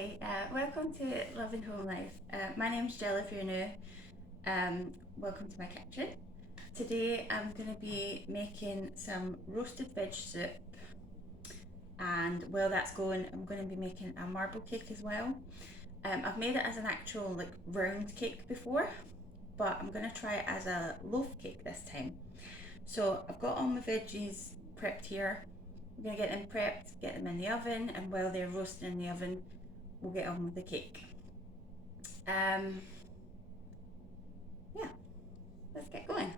Hi, welcome to Love and Home Life. My name's Jill if you're new. Welcome to my kitchen. Today I'm going to be making some roasted veg soup, and while that's going, I'm going to be making a marble cake as well. I've made it as an actual round cake before, but I'm going to try it as a loaf cake this time. So I've got all my veggies prepped here. I'm going to get them prepped, get them in the oven, and while they're roasting in the oven, we'll get on with the cake. Yeah, let's get going.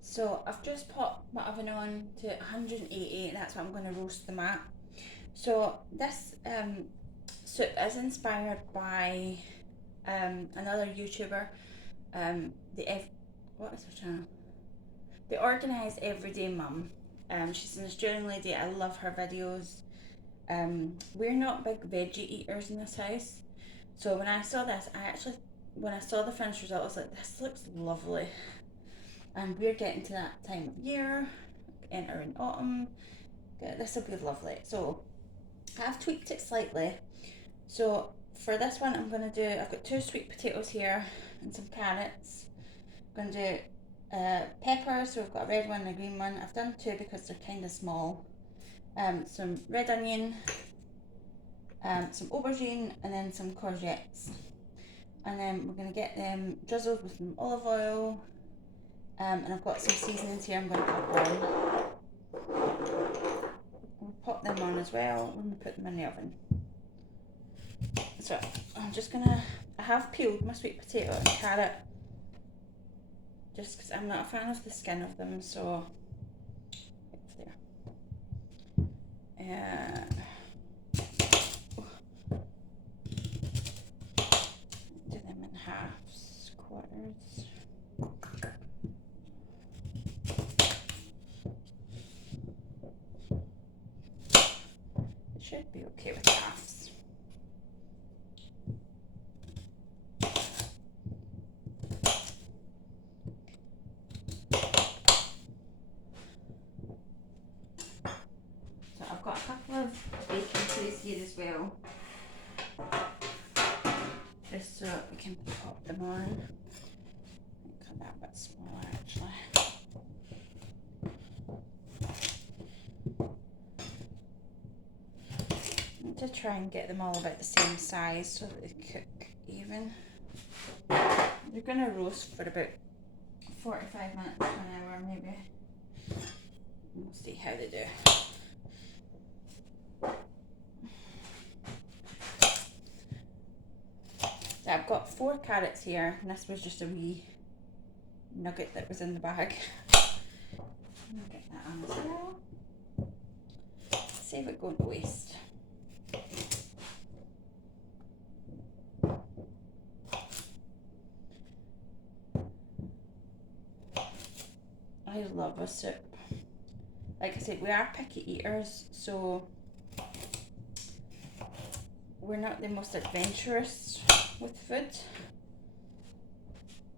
So I've just put my oven on to 180, that's what I'm going to roast them at. So this soup is inspired by another YouTuber, what is her channel? The Organised Everyday Mum. She's an Australian lady. I love her videos. We're not big veggie eaters in this house, so when I saw this, when I saw the finished result, I was like, this looks lovely. And we're getting to that time of year, entering autumn. This will be lovely. So I've tweaked it slightly. So for this one, I've got 2 sweet potatoes here and some carrots. I'm going to do peppers, so I've got a red one and a green one. I've done 2 because they're kind of small. Some red onion, some aubergine, and then some courgettes. And then we're going to get them drizzled with some olive oil. And I've got some seasonings here I'm going to pop on. We'll pop them on as well when we put them in the oven. So I have peeled my sweet potato and carrot, just because I'm not a fan of the skin of them, so it's there. Do them in halves, quarters. It should be okay with halves. So I've got a couple of baking trays here as well, just so we can pop them on. Cut that a bit smaller actually. To try and get them all about the same size so that they cook even. They're going to roast for about 45 minutes to an hour maybe. We'll see how they do. So I've got 4 carrots here, and this was just a wee nugget that was in the bag. I'll get that on as well. Save it going to waste. I love a soup. Like I said, we are picky eaters, so we're not the most adventurous with food.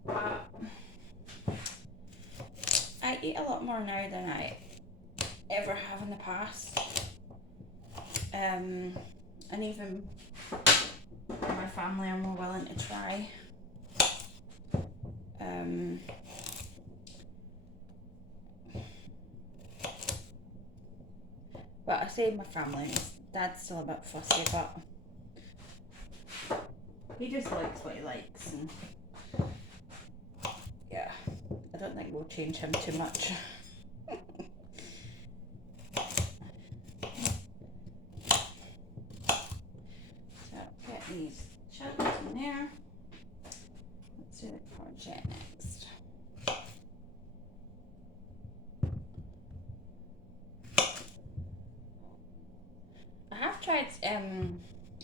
But I eat a lot more now than I ever have in the past. And even my family are more willing to try. But I say my family, Dad's still a bit fussy, but he just likes what he likes, and yeah, I don't think we'll change him too much. So get these chunks in there. Let's do the courgette next.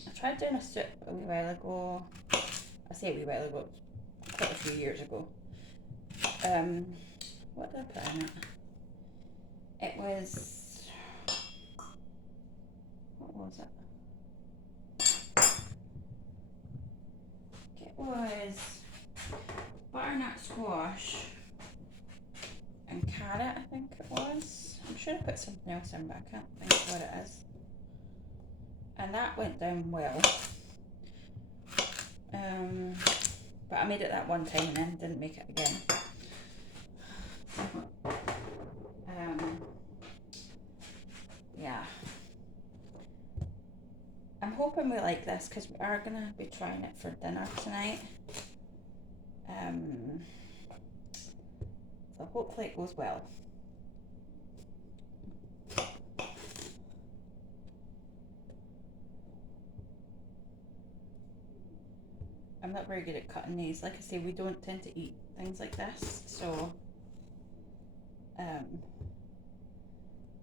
I tried doing a soup a wee while ago. I say a wee while ago, quite a few years ago. What did I put in it? It was, what was it? It was butternut squash and carrot, I think it was. I'm sure I put something else in, but I can't think what it is. and that went down well. But I made it that one time and then didn't make it again. Yeah. I'm hoping we like this because we are going to be trying it for dinner tonight. So hopefully it goes well. I'm not very good at cutting these. Like I say, we don't tend to eat things like this, so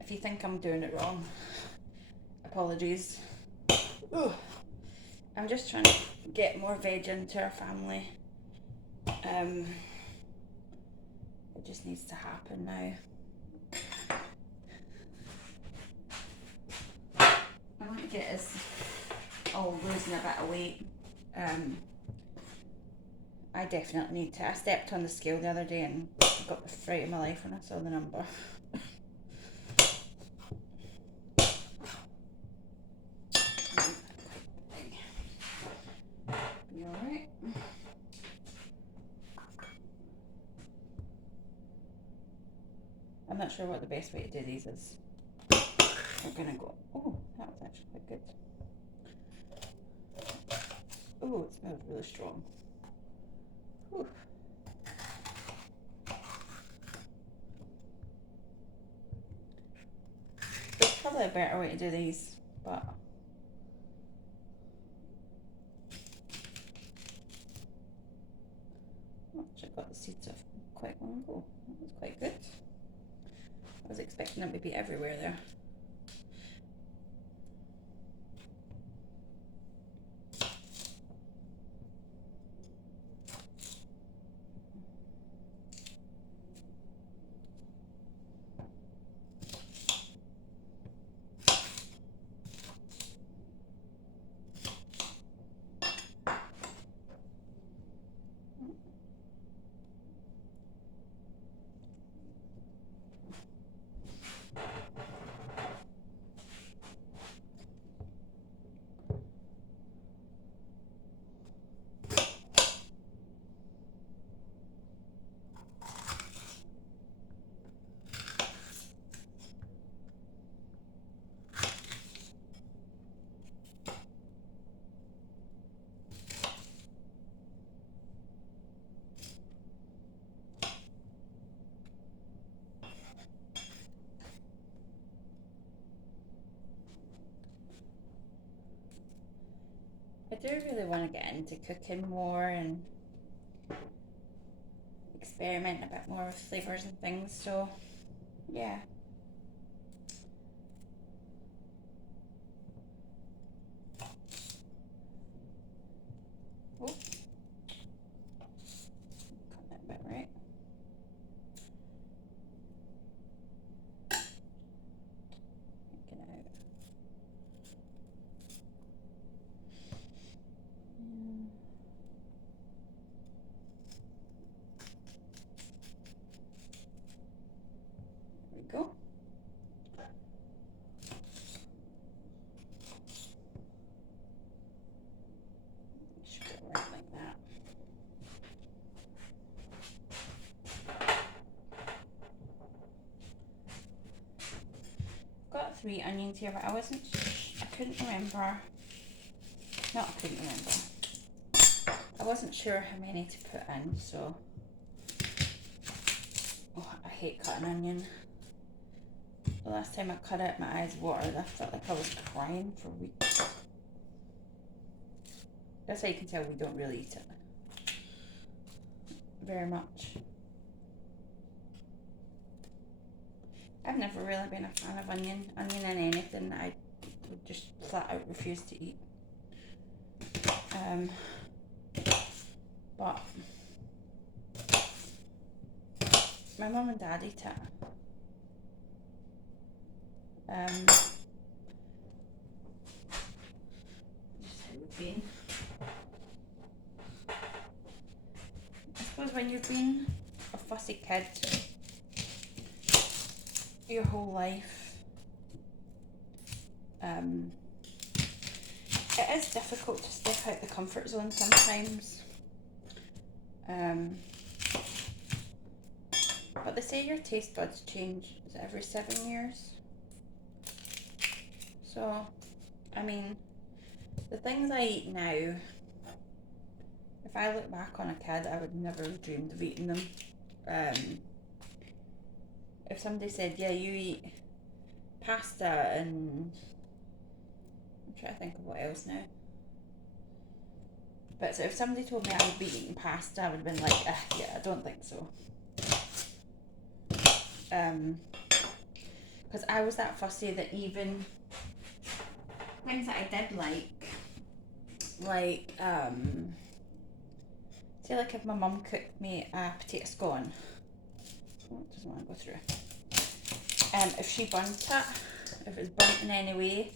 if you think I'm doing it wrong, apologies. Ooh. I'm just trying to get more veg into our family. It just needs to happen now. I want to get us all losing a bit of weight. I definitely need to. I stepped on the scale the other day and got the fright of my life when I saw the number. You alright? I'm not sure what the best way to do these is. We're gonna go. Oh, that was actually quite good. Oh, it smells really strong. Whew. There's probably a better way to do these, but I got the seeds off quite long ago. That was quite good. I was expecting them to be everywhere there. I do really want to get into cooking more and experiment a bit more with flavours and things, so yeah. Oh, cut that bit right. Get it out. There we go. Should go right like that. Got 3 onions here, but I couldn't remember. No, I couldn't remember. I wasn't sure how many to put in, so. Oh, I hate cutting onion. The last time I cut it, my eyes watered. I felt like I was crying for weeks. That's how you can tell we don't really eat it very much. I've never really been a fan of onion in anything that I would just flat out refuse to eat. But my mum and dad eat it. Just how we've been. I suppose when you've been a fussy kid your whole life, it is difficult to step out the comfort zone sometimes. But they say your taste buds change every 7 years. So, I mean, the things I eat now, if I look back on a kid, I would never have dreamed of eating them. If somebody said, yeah, you eat pasta and... I'm trying to think of what else now. But so if somebody told me I would be eating pasta, I would have been like, yeah, I don't think so. Because I was that fussy that even things that I did like, say like if my mum cooked me a potato scone, it doesn't want to go through. If she burnt it, if it was burnt in any way,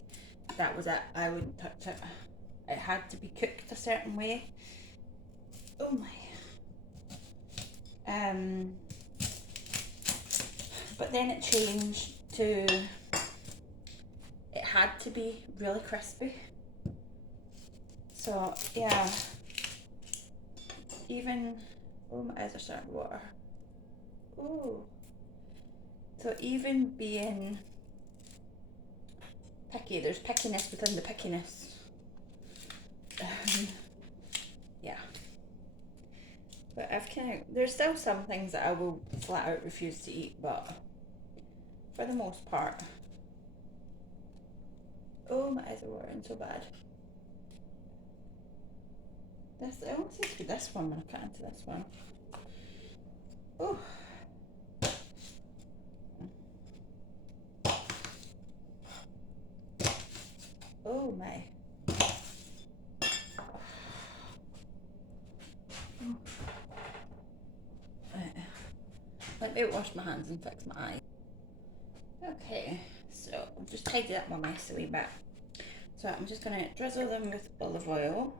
that was it. I wouldn't touch it. It had to be cooked a certain way. Oh my. But then it changed to it had to be really crispy. So yeah. Even my eyes are starting to water. Ooh. So even being picky, there's pickiness within the pickiness. Yeah. But there's still some things that I will flat out refuse to eat, but for the most part. Oh, my eyes are watering so bad. It almost seems to be this one when I cut into this one. Oh. Oh my. Let me wash my hands and fix my eye. Okay, so I've just tidied up my mess a wee bit. So I'm just going to drizzle them with olive oil.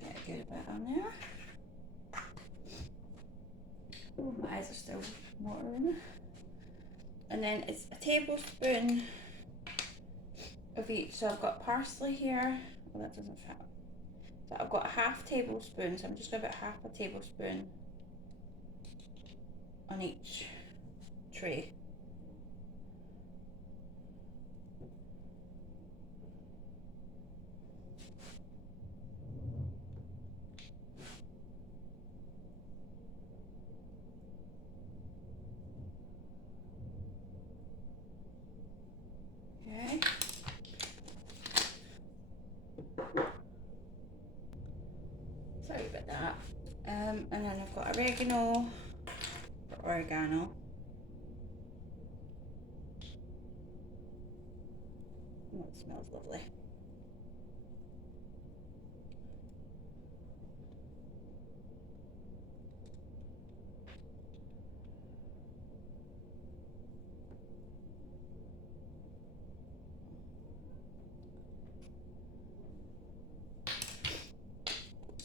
Get a good bit on there. Oh, my eyes are still watering. And then it's a tablespoon of each. So I've got parsley here. Oh, that doesn't fit. So I've got a half tablespoon. So I'm just going to put half a tablespoon on each tray. Okay. Sorry about that. And then I've got oregano. Oh, it smells lovely.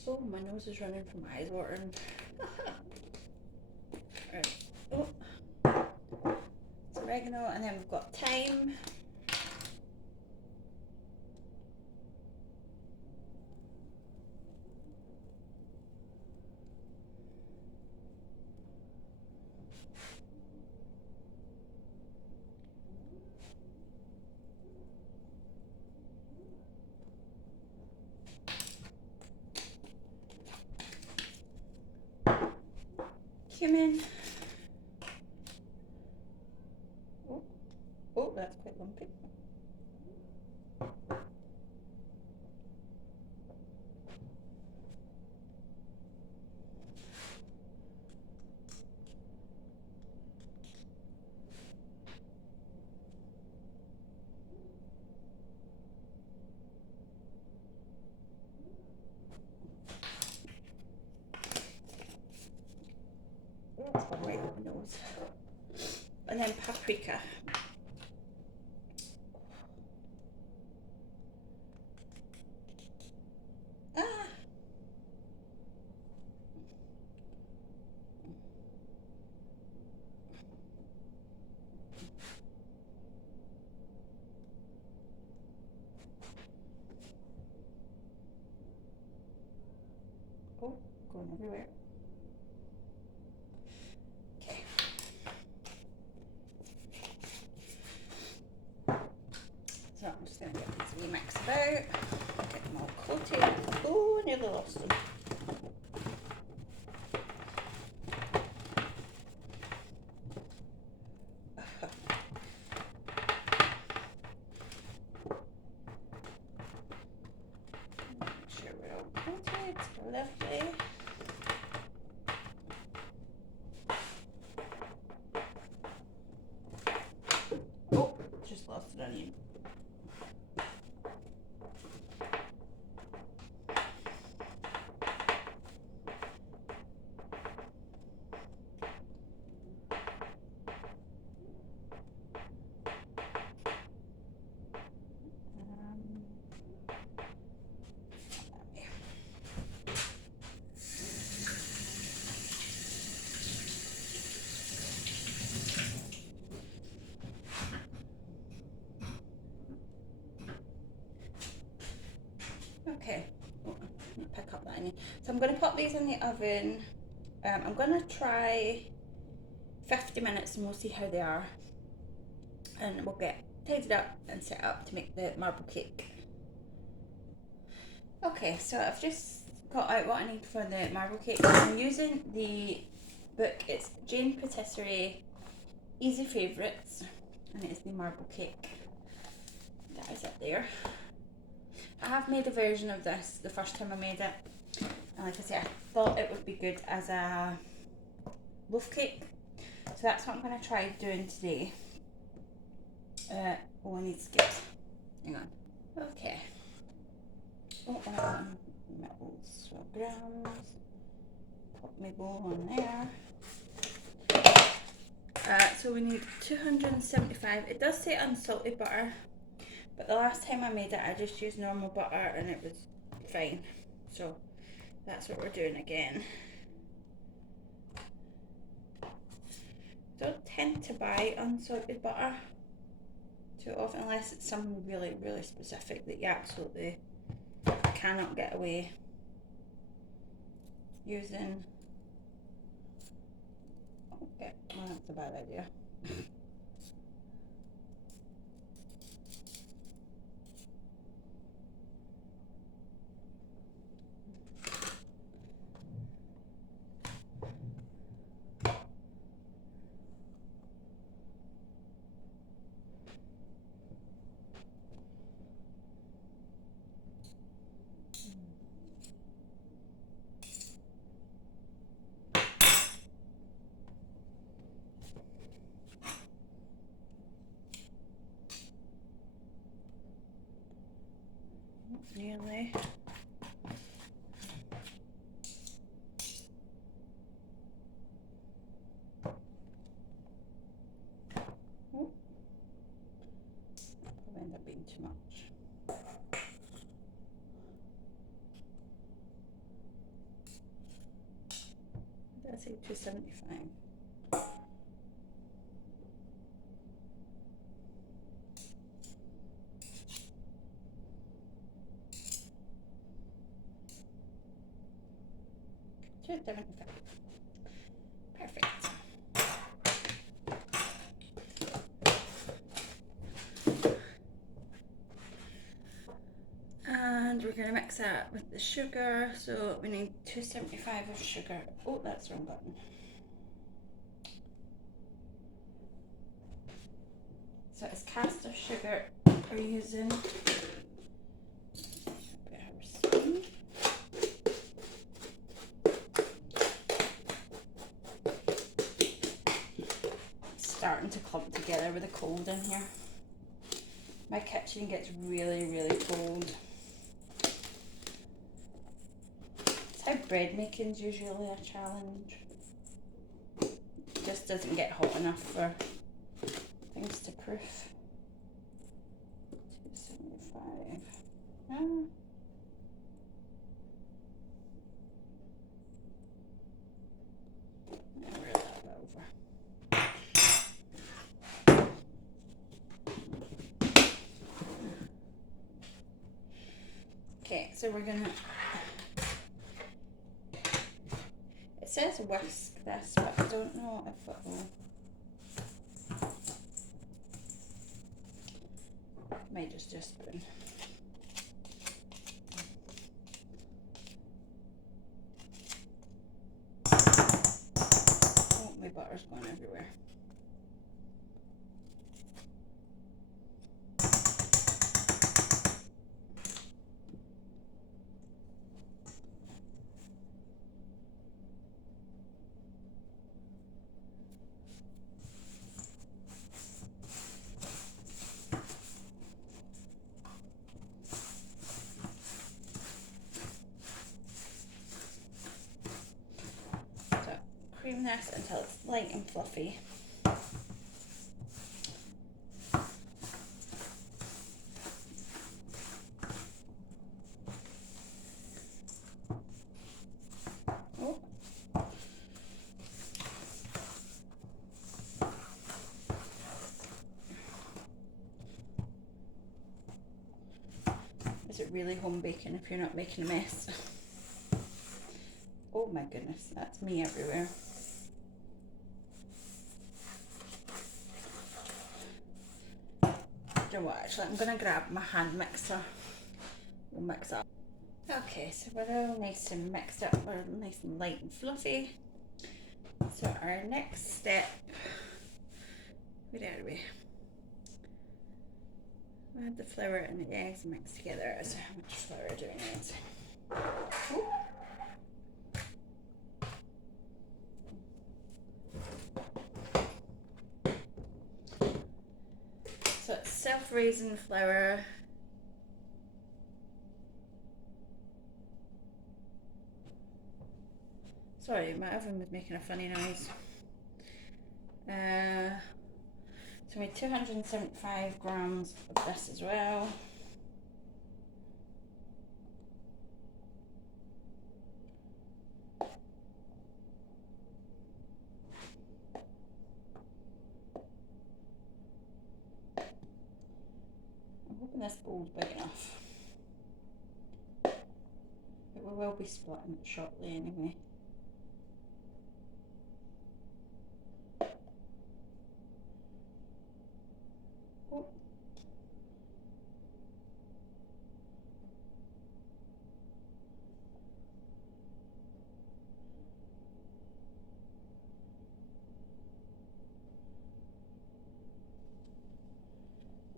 Oh, my nose is running from my eyes watering. Right. Oh. It's oregano, and then we've got thyme. Cumin. Oh, that's quite lumpy. Oh, it's gone right up my nose. And then paprika. Oh, going everywhere. Okay. So I'm just going to get these wee mix about. Get them all coated. Oh, nearly lost them. Make sure we're all coated. Lovely. Oh, just lost an onion. Okay, oh, I'm gonna pick up that onion. So I'm going to pop these in the oven. I'm going to try 50 minutes and we'll see how they are. And we'll get tidied up and set up to make the marble cake. Okay, so I've just got out what I need for the marble cake. I'm using the book, it's Jane Patisserie Easy Favourites, and it's the marble cake. That is up there. I have made a version of this the first time I made it, and like I said, I thought it would be good as a loaf cake, so that's what I'm going to try doing today. Oh, I need skips. Hang on. Okay. Oh, metals, so grams. Pop my bowl on there. So we need 275. It does say unsalted butter, but the last time I made it, I just used normal butter and it was fine. So that's what we're doing again. Don't tend to buy unsalted butter too often unless it's something really, really specific that you absolutely cannot get away using. Okay, well, that's a bad idea. Nearly. Oh, probably end up being too much. Did I say 275? Perfect. And we're going to mix that with the sugar. So we need 275 of sugar. Oh, that's the wrong button. So it's caster sugar we're using. Starting to clump together with the cold in here. My kitchen gets really, really cold. It's how bread making's usually a challenge. It just doesn't get hot enough for things to proof. 275. Oh. Okay, so we're gonna says whisk this, but I don't know if it will. Might just do a spoon. Oh, my butter's gone everywhere. Cream this until it's light and fluffy. Oh. Is it really home baking if you're not making a mess? Oh my goodness, that's me everywhere. You know what, actually, I'm going to grab my hand mixer. We'll mix up. Okay, so we're all nice and mixed up. We're nice and light and fluffy. So our next step, where are we? We have the flour and the eggs mixed together. So how much flour do we need? Ooh. So it's self-raising flour. Sorry, my oven was making a funny noise. So we need 275 grams of this as well. I'm hoping this bowl's big enough. But we will be splitting it shortly anyway. Oh.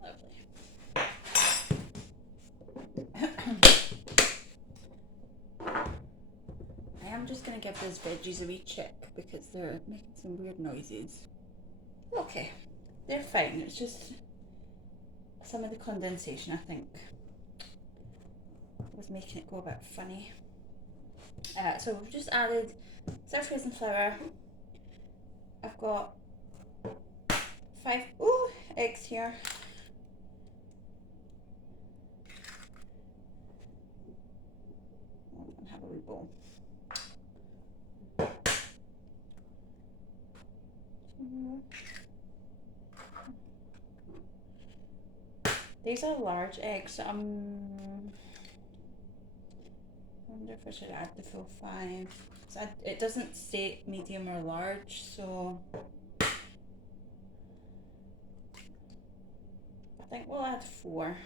Lovely. I am just going to give those veggies a wee check because they're making some weird noises. Okay, they're fine. It's just some of the condensation, I think, was making it go a bit funny. So we've just added self-raising flour. I've got 5 eggs here. And have a wee bowl. These are large eggs, so I wonder if I should add the full 5. So it doesn't state medium or large, so I think we'll add 4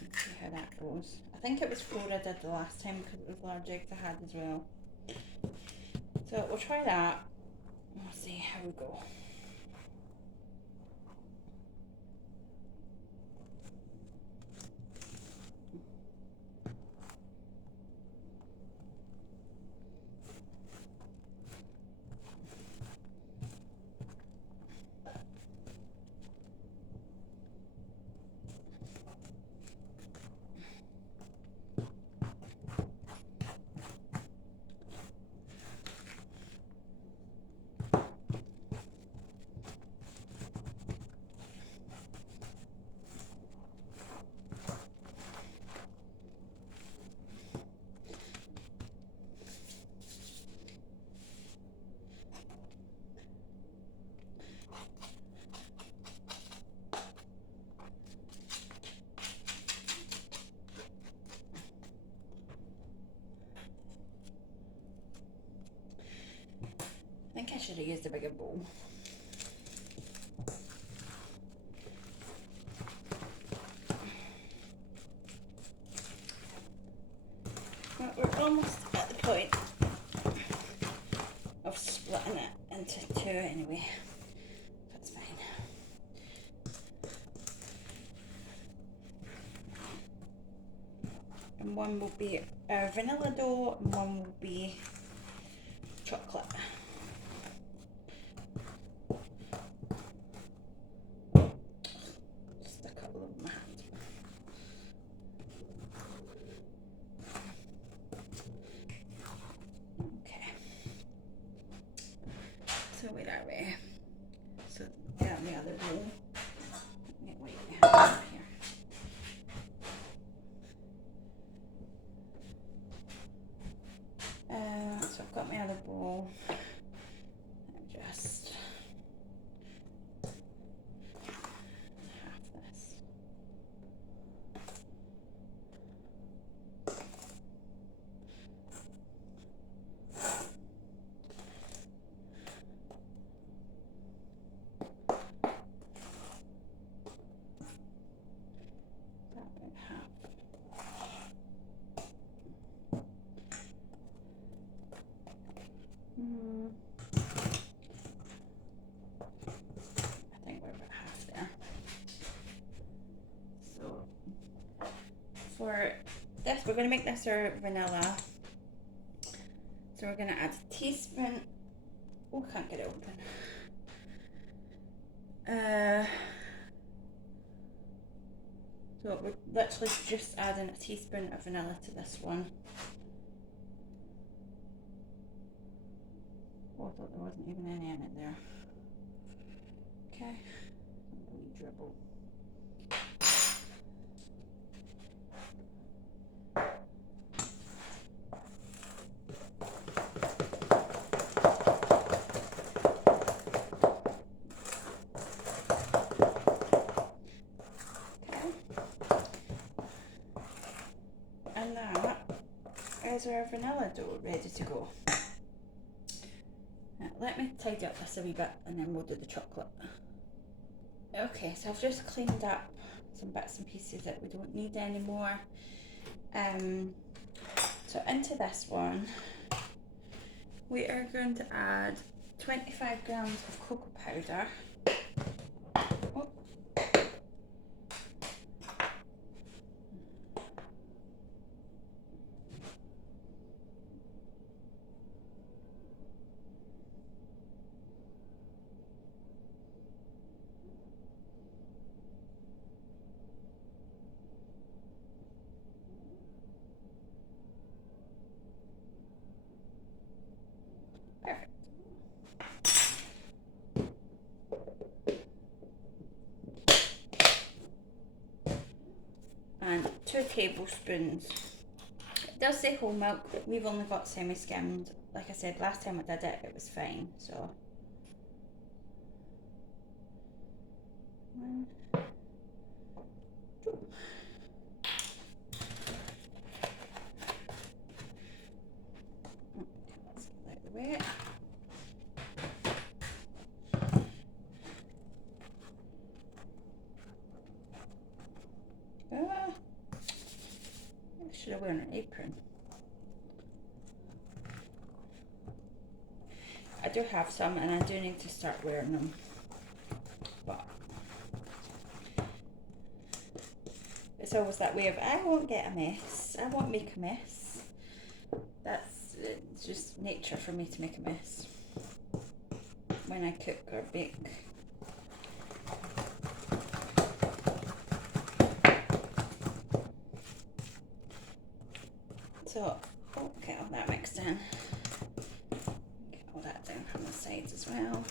and see how that goes. I think it was 4 I did the last time because it was large eggs I had as well. So we'll try that and we'll see how we go. should have used a bigger bowl. Well, we're almost at the point of splitting it into two anyway. That's fine. And one will be our vanilla dough and one will be chocolate. Just a couple of my hands. Okay. So where are we? So down the other bowl. Wait, we have it here. So I've got my other bowl. Just half this. I think we're about half there. So for this, we're going to make this our vanilla. So we're going to add a teaspoon. Oh, I can't get it open. So we're literally just adding a teaspoon of vanilla to this one. Oh, I thought there wasn't even any in it there. Okay, a wee dribble. And that is our vanilla dough ready to go. Now, let me tidy up this a wee bit and then we'll do the chocolate. Okay, so I've just cleaned up some bits and pieces that we don't need anymore. So into this one, we are going to add 25 grams of cocoa powder. Oh. Perfect. And 2 tablespoons. It does say whole milk. We've only got semi-skimmed. Like I said, last time I did it, it was fine. So 1, 2. Let's get out of the way. I should have worn an apron. I do have some and I do need to start wearing them. But it's always that way of, I won't get a mess. I won't make a mess. It's just nature for me to make a mess when I cook or bake. So, get all that mixed in. Get all that down on the sides as well.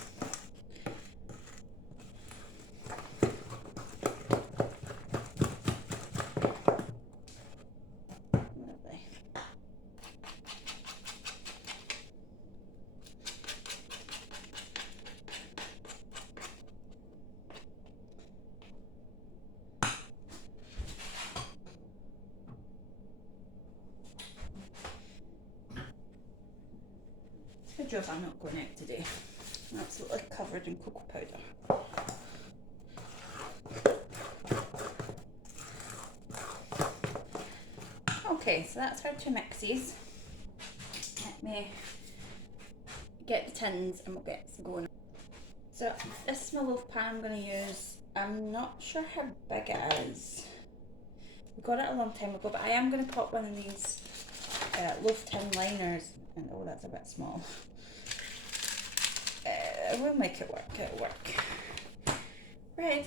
Lovely. Good job I'm not going out today. Absolutely covered in cocoa powder. Okay, so that's our two mixies. Let me get the tins and we'll get going. So this is my loaf pan I'm going to use. I'm not sure how big it is. We got it a long time ago, but I am going to pop one of these loaf tin liners. And oh, that's a bit small. We'll make it work. It'll work. Right.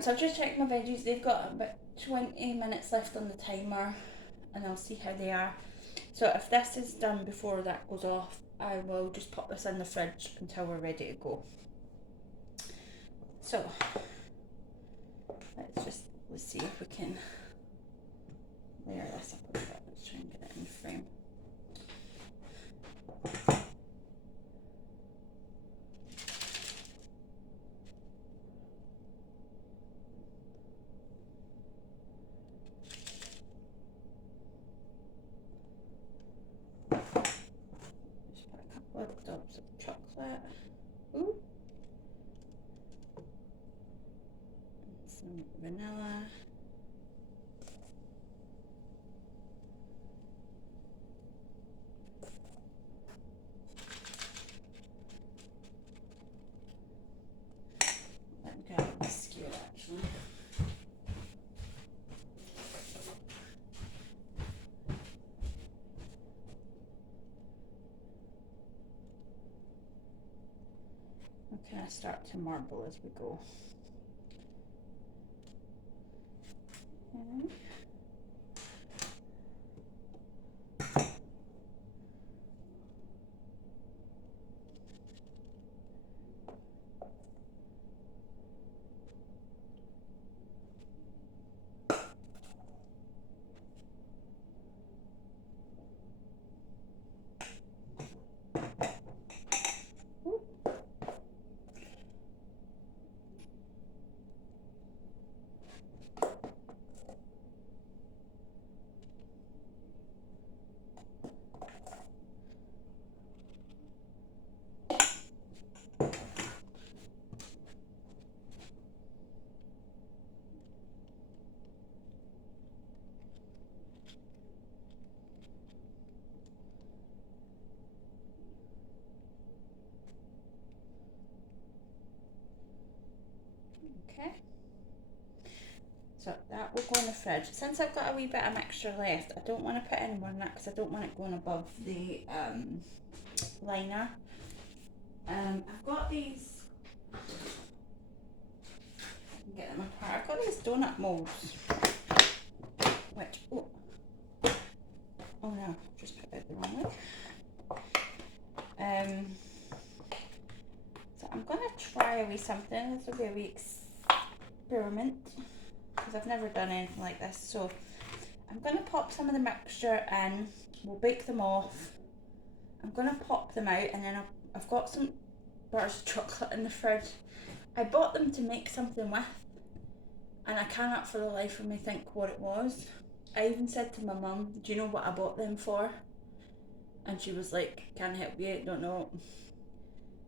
So I've just checked my veggies. They've got about 20 minutes left on the timer, and I'll see how they are. So if this is done before that goes off, I will just pop this in the fridge until we're ready to go. So let's see if we can layer this up a bit. Let's try and get it in frame. Just put a couple of dobs of chocolate. Ooh. And some vanilla. Let me grab a skewer actually. I'm kind of start to marble as we go. Okay. Okay, so that will go in the fridge. Since I've got a wee bit of mixture left, I don't want to put any more in that because I don't want it going above the liner. I've got these, I can get them apart. I've got these donut molds, which, oh no, I've just put it the wrong way. So I'm going to try a wee something. This will be a wee experiment because I've never done anything like this. So I'm going to pop some of the mixture in. We'll bake them off. I'm going to pop them out, and then I've got some bars of chocolate in the fridge. I bought them to make something with, and I cannot for the life of me think what it was. I even said to my mum, do you know what I bought them for? And she was like, can't help you, don't know.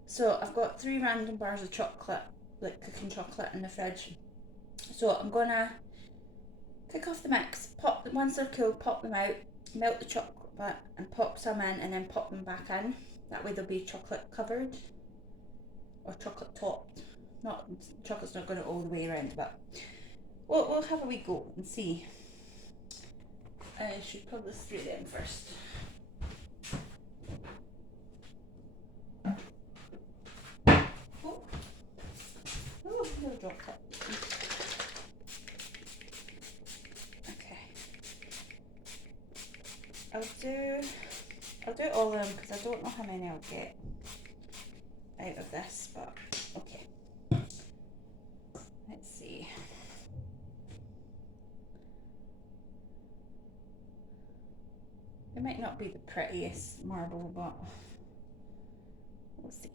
So I've got 3 random bars of chocolate, like cooking chocolate in the fridge. So I'm gonna cook off the mix, once they're cool, pop them out, melt the chocolate and pop some in, and then pop them back in. That way they'll be chocolate covered or chocolate topped. Not chocolate's not going all the way around, but we'll have a wee go and see. I should probably spray them first. Oh, no, dropped it. Okay. I'll do all of them because I don't know how many I'll get out of this, but okay. Let's see. It might not be the prettiest marble, but we'll see.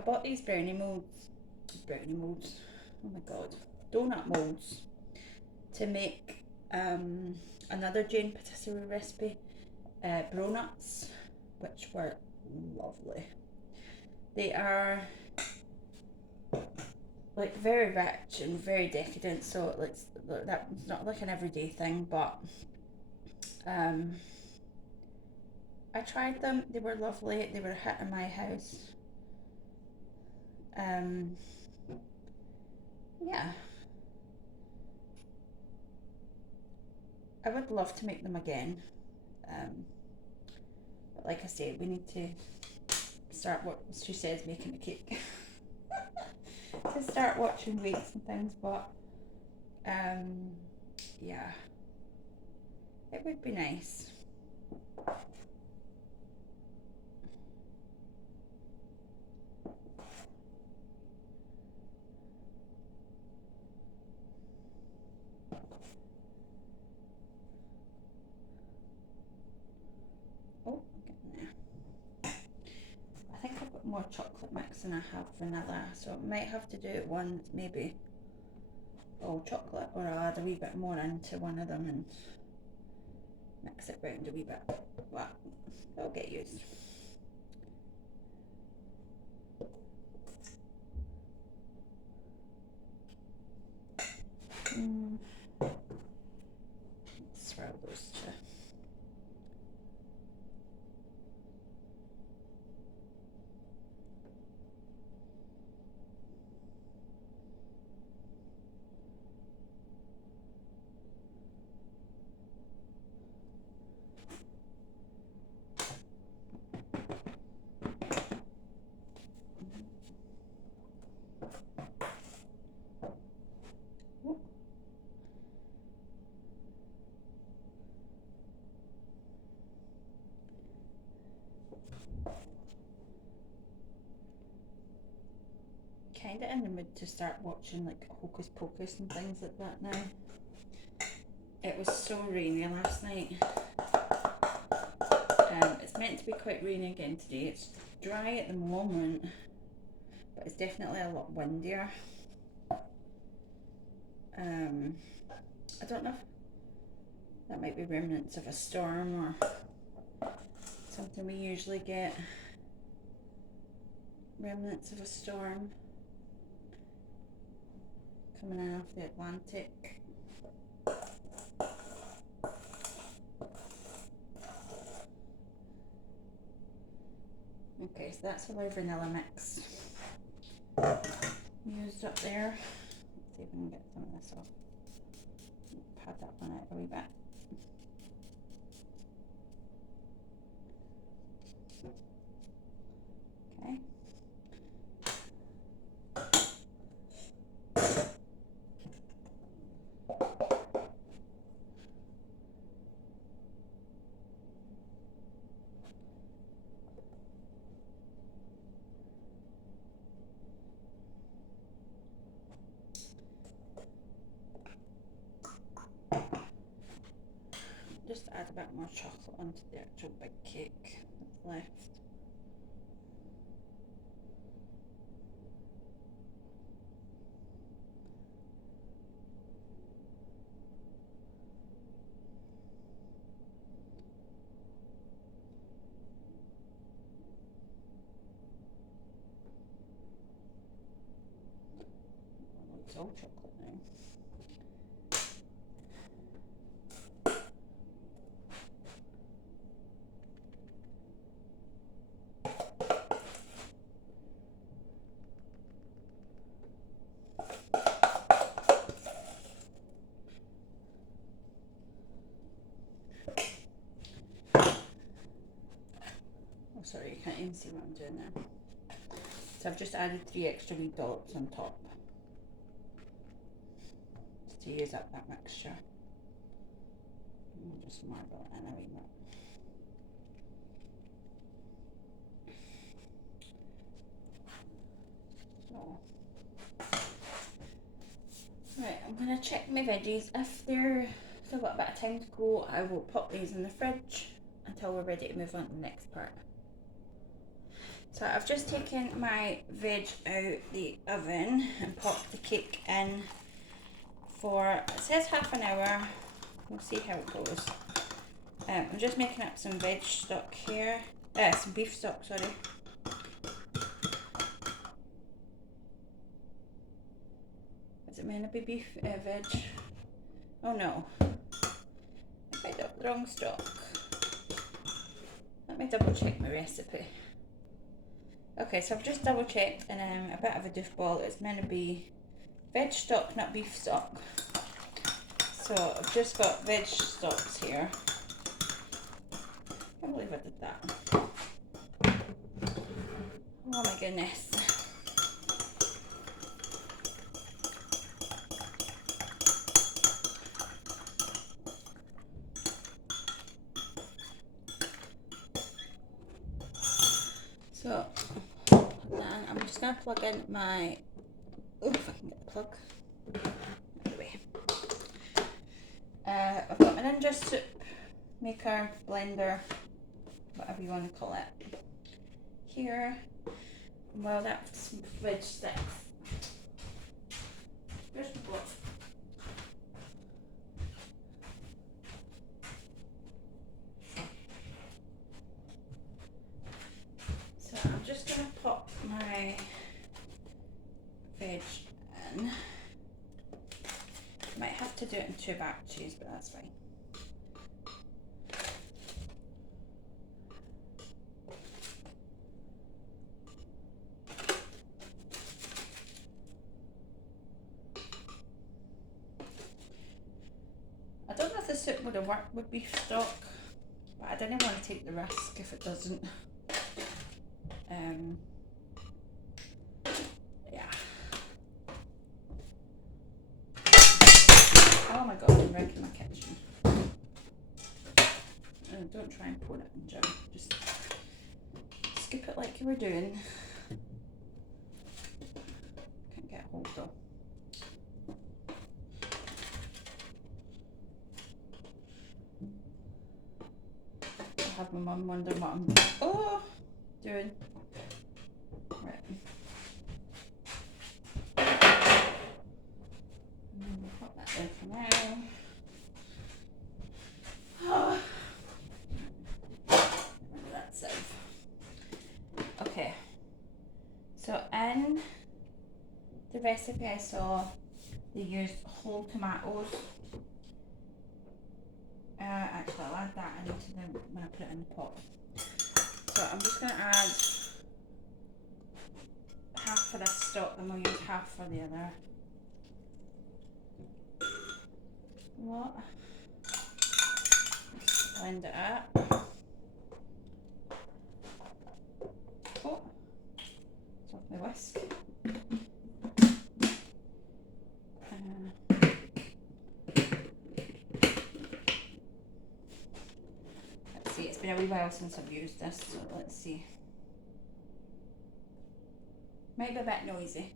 I bought these brownie molds, oh my god, donut molds to make another Jane patisserie recipe, bronuts, which were lovely. They are like very rich and very decadent, so it's that's not like an everyday thing, but um, I tried them. They were lovely. They were a hit in my house. Um, yeah, I would love to make them again. Um, but like I say, we need to start what she says, making a cake. To start watching weights and things, but um, yeah, it would be nice. Oh, I'm getting there. I think I've got more chocolate mix than I have vanilla, so I might have to do it once, maybe all chocolate, or I'll add a wee bit more into one of them and mix it round a wee bit. But it'll get used. Let's swirl those two. Kind of in the mood to start watching like Hocus Pocus and things like that now. It was so rainy last night. It's meant to be quite rainy again today. It's dry at the moment, but it's definitely a lot windier. I don't know if that might be remnants of a storm or something we usually get. Remnants of a storm coming in off the Atlantic. Okay, so that's a little vanilla mix used up there. Let's see if we can get some of this off. Pad that one out a wee bit. Okay. Just add a bit more chocolate onto the actual big cake that's left. It's all chocolate now. Oh, sorry, you can't even see what I'm doing there. So I've just added 3 extra wee dollops on top just to use up that mixture. And just marble it in a wee bit. Right, I'm going to check my veggies. If they're still got a bit of time to go, I will pop these in the fridge until we're ready to move on to the next part. So I've just taken my veg out the oven and popped the cake in for, it says half an hour. We'll see how it goes. I'm just making up some veg stock here. Some beef stock, sorry. Is it meant to be beef, veg? Oh no. I picked up the wrong stock. Let me double check my recipe. Okay, so I've just double checked and I'm a bit of a doofball. It's meant to be veg stock, not beef stock. So I've just got veg stocks here. I can't believe I did that. Oh my goodness. So then I'm just gonna plug in my, oh, if I can get the plug. Anyway. I've got my ninja soup maker, blender, whatever you want to call it, here. Well, that's some veg sticks. Where's my glove? So I'm just going to pop my veg in. Might have to do it in 2 batches, but that's fine. I don't know if the soup would have worked with beef stock, but I didn't want to take the risk if it doesn't. Yeah. Oh my god, I'm wrecking my kitchen. Don't try and pour it in, Jim. Just scoop it like you were doing. Can't get a hold though. I'll have my mum wondering what I'm doing. Right. Put that there for now. That's it. Okay. So in the recipe I saw, they used whole tomatoes. Actually, I'll add that into them when I put it in the pot. So I'm just going to add half for this stock, then we'll use half for the other. What? Just blend it up. Oh, it's off my whisk. Let's see, it's been a wee while since I've used this, so let's see. Might be a bit noisy.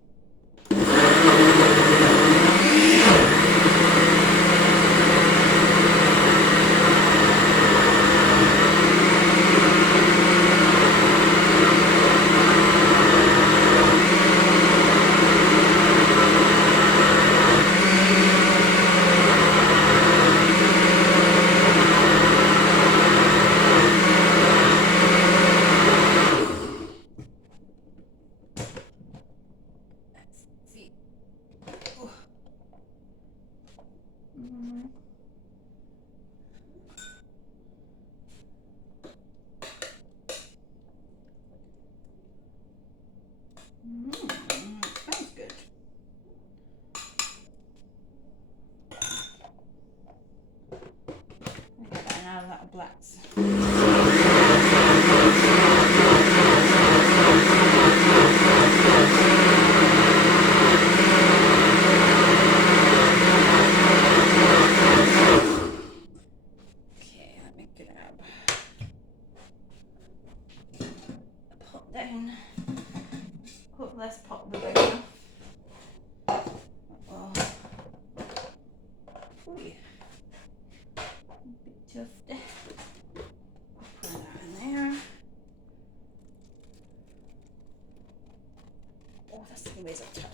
Smells good. I get that now, little blacks. Okay, let me grab a pot down. Hope this pot will be big enough. Oh yeah. A bit tough. Put that in there. sideways a turn.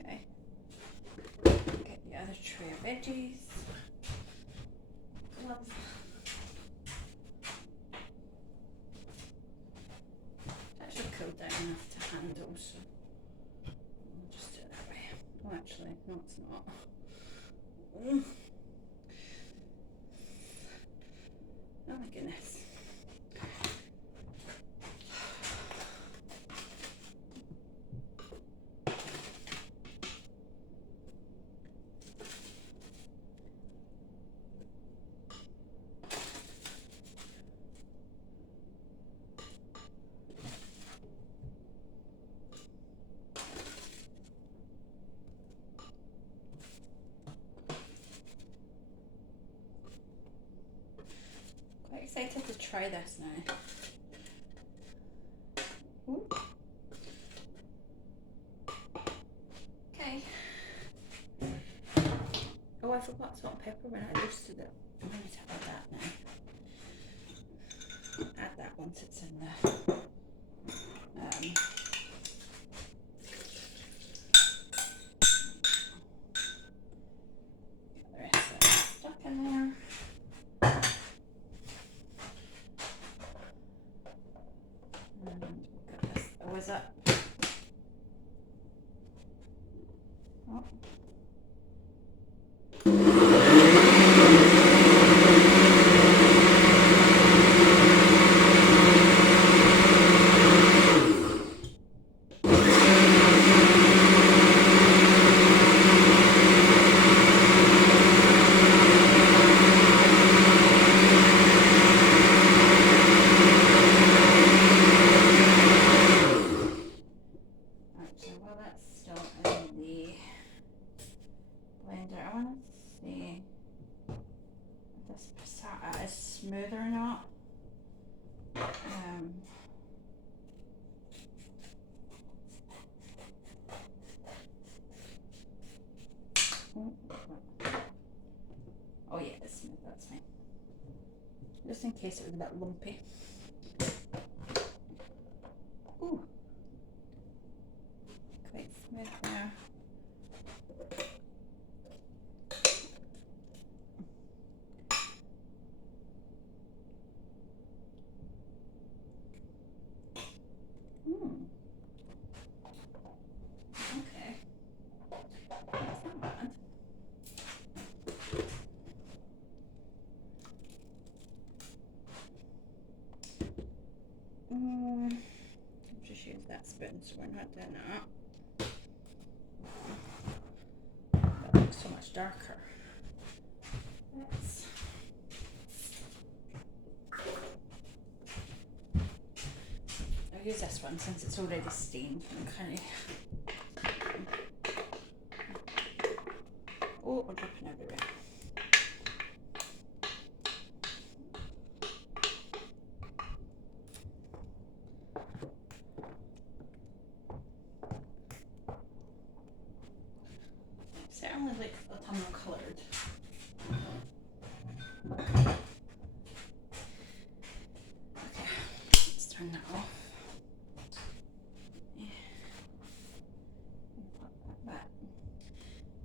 Okay. Get the other tray of veggies. Gloves. Actually cooled down enough to handle, so I'll just do it that way. Oh, actually, no, it's not. Oh my goodness. Quite excited to try this now. Ooh. Okay. Oh, I forgot salt and pepper when I roasted it. I'm going to add that now. Add that once it's in the rest of it stuck in there. And got this. Oh, is that? Oh. Smooth or not. Oh yeah, it's smooth, that's fine. Just in case it was a bit lumpy. Ooh. Quite smooth there. Okay. That's not bad. I'll just use that spoon so we're not doing that. That looks so much darker. I'll use this one since it's already stained from curry. Oh, we're dripping everywhere. Certainly looks autumnal coloured. Okay, let's turn that off.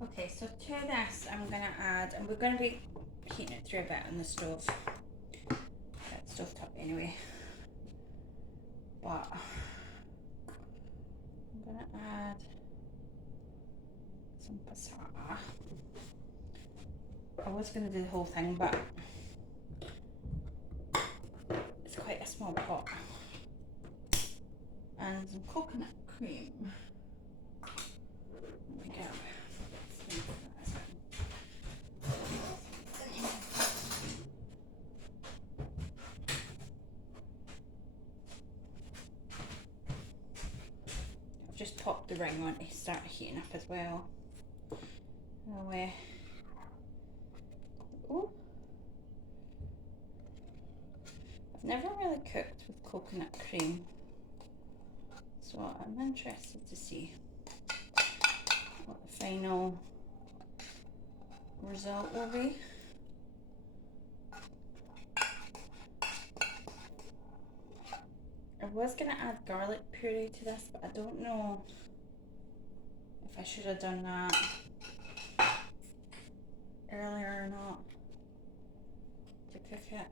Okay, so to this I'm going to add, and we're going to be heating it through a bit on the stove. That stove top anyway. But I'm going to add some passata. I was going to do the whole thing, but it's quite a small pot. And some coconut cream. There we go. I've just popped the ring on to start heating up as well. Oh. I've never really cooked with coconut cream, so So I'm interested to see what the final result will be. I was going to add garlic puree to this, but I don't know if I should have done that earlier or not to cook it.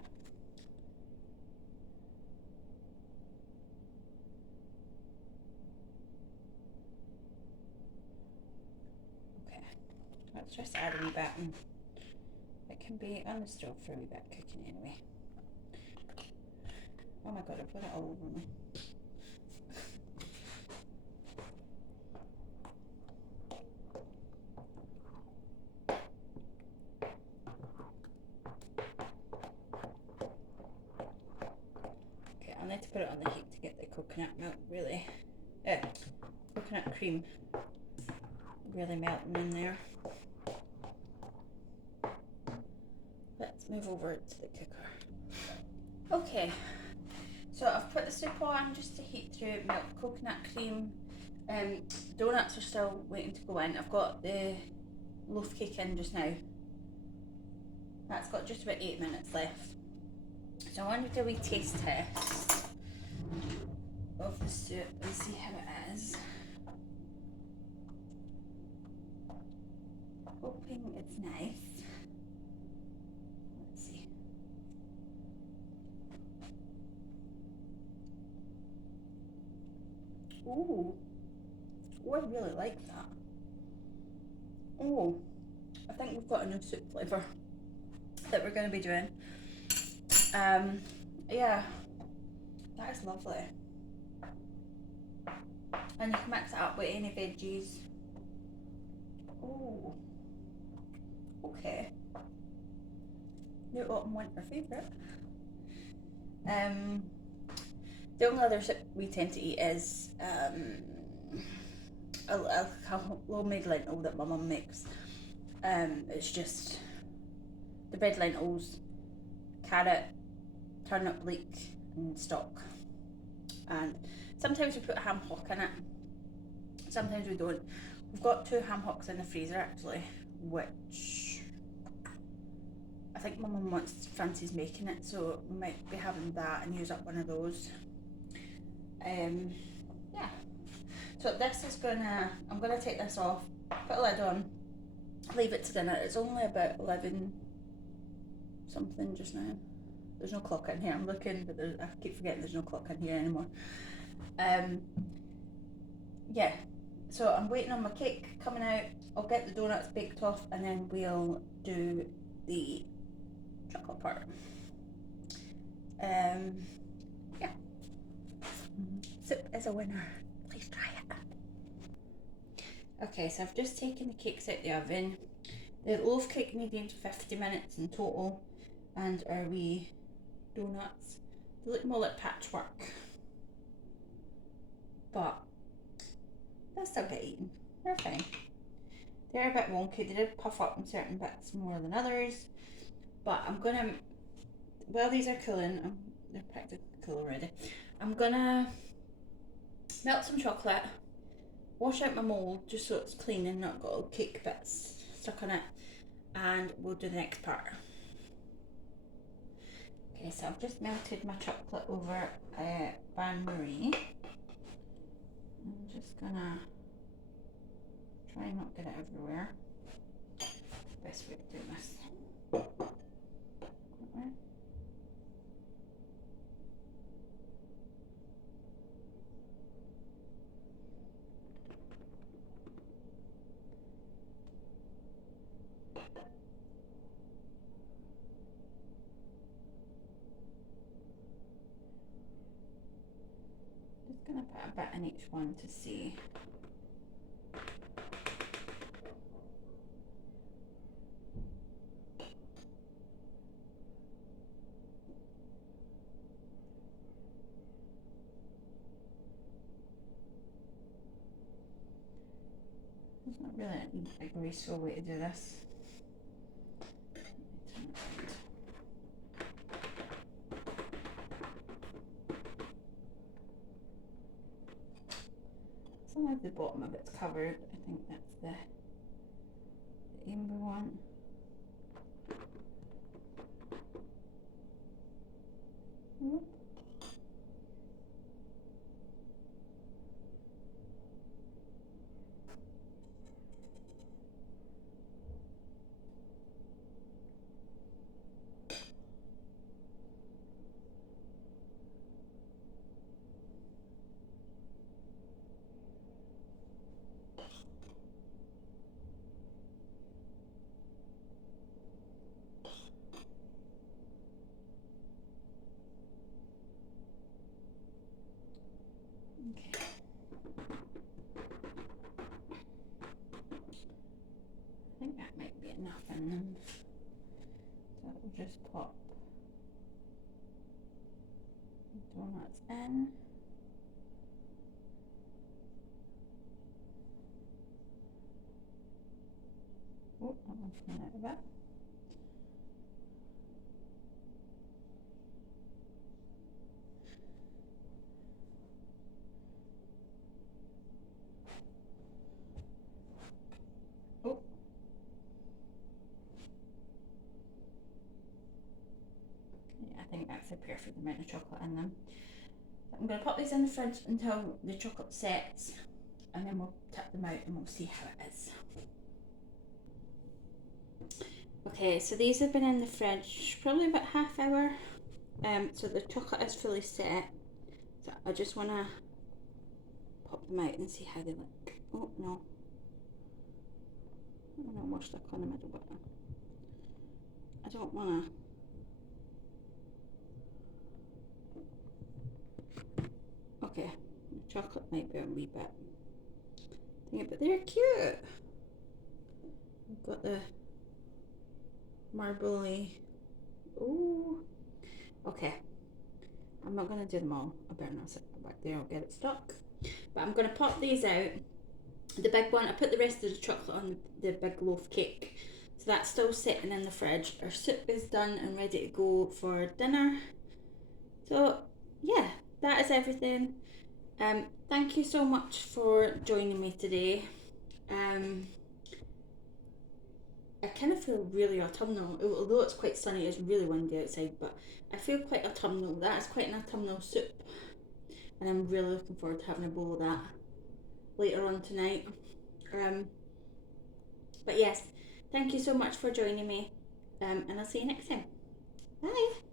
Okay, let's just add a wee bit, and it can be on the stove for a wee bit cooking anyway. Oh my god, I put it all over me. Okay, I'll need to put it on the heat to get the coconut milk really, coconut cream really melting in there. Let's move over to the cooker. Okay, so I've put the soup on just to heat through milk, coconut cream. Donuts are still waiting to go in. I've got the loaf cake in just now. That's got just about 8 minutes left. So I want to do a wee taste test of the soup and see how it is. Hoping it's nice. Let's see. Ooh. Oh, I really like that. Oh, I think we've got a new soup flavour that we're going to be doing. Yeah, that is lovely. And you can mix it up with any veggies. Oh, okay. New autumn winter favourite. The only other soup we tend to eat is a homemade lentil that my mum makes. It's just the red lentils, carrot, turnip leek and stock, and sometimes we put a ham hock in it, sometimes we don't. We've got 2 ham hocks in the freezer actually, which I think my mum fancies making it, so we might be having that and use up one of those. Yeah, so this is I'm gonna take this off, put a lid on, leave it to dinner. It's only about 11 something just now. There's no clock in here. I'm looking, but I keep forgetting there's no clock in here anymore. Yeah, so I'm waiting on my cake coming out. I'll get the donuts baked off and then we'll do the chocolate part. Yeah. Soup is a winner. Please try it. Okay, so I've just taken the cakes out the oven. The loaf cake needed 50 minutes in total, and our wee donuts, they look more like patchwork, but they'll still get eaten. They're fine. They're a bit wonky. They did puff up in certain bits more than others, but I'm gonna, while these are cooling, they're practically cool already, I'm gonna melt some chocolate, wash out my mould just so it's clean and not got all cake bits stuck on it, and we'll do the next part. Okay, so I've just melted my chocolate over bain marie. I'm just gonna try and not get it everywhere. Best way to do this. Just gonna put a bit in each one to see. There's not really a graceful way to do this. long as the bottom of it's covered, I think that's the aim we want. Whoop. Okay. I think that might be enough in them. So we'll just pop the donuts in. Oh, that one's coming out a bit. Oh. Yeah, I think that's a perfect amount of chocolate in them. I'm going to pop these in the fridge until the chocolate sets, and then we'll tip them out and we'll see how it is. Okay, so these have been in the fridge probably about half hour. So the chocolate is fully set. So I just want to pop them out and see how they look. Oh no. Oh no, more stuck on the middle bit. I don't want to. Okay, the chocolate might be a wee bit. Yeah, but they're cute. I've got the marbly. Ooh. Okay. I'm not going to do them all. I better not sit back there, I'll get it stuck. But I'm going to pop these out. The big one, I put the rest of the chocolate on the big loaf cake. So that's still sitting in the fridge. Our soup is done and ready to go for dinner. So yeah, that is everything. Thank you so much for joining me today. I kind of feel really autumnal, although it's quite sunny, it's really windy outside, but I feel quite autumnal. That is quite an autumnal soup, and I'm really looking forward to having a bowl of that later on tonight. But yes, thank you so much for joining me, and I'll see you next time. Bye!